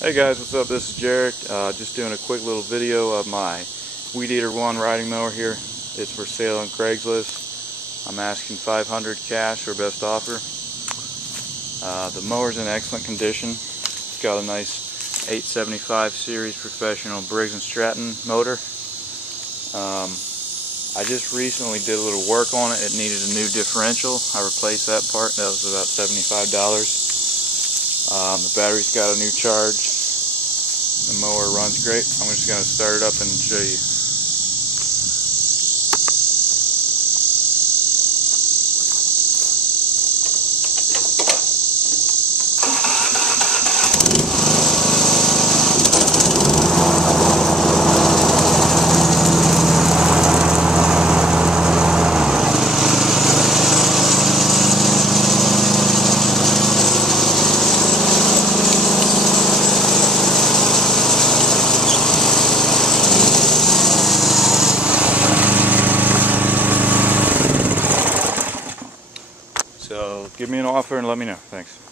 Hey guys, what's up? This is Jared. Just doing a quick little video of my Weed Eater 1 riding mower here. It's for sale on Craigslist. I'm asking $500 cash or best offer. The mower's in excellent condition. It's got a nice 875 series professional Briggs & Stratton motor. I just recently did a little work on it. It needed a new differential. I replaced that part. That was about $75. The battery's got a new charge. The mower runs great. I'm just going to start it up and show you. So give me an offer and let me know. Thanks.